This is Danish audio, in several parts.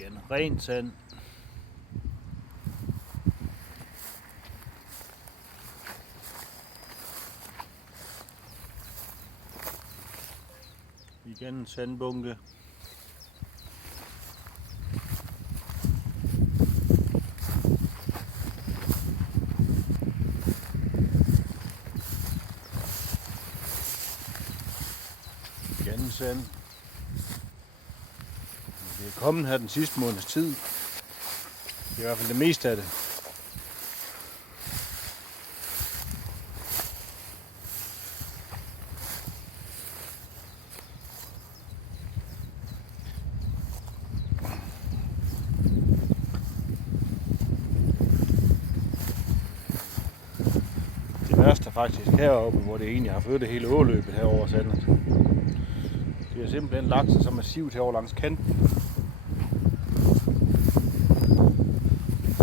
igen. Rent sand. Igen en sandbunke. Igen en sand. Det er kommet her den sidste måneds tid. Det er i hvert fald det meste af det. Det værste er faktisk heroppe, hvor det egentlig har flyttet hele åløbet herover sandet. Det har simpelthen lagt sig så massivt herover langs kanten.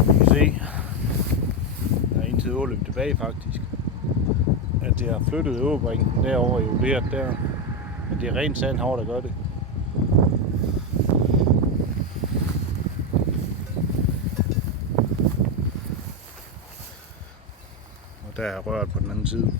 Vi kan se, der er indtil åløb tilbage faktisk, at det har flyttet åbringen derover i oderet der. Men det er rent sand herovre, der gør det. Og der er røret på den anden side.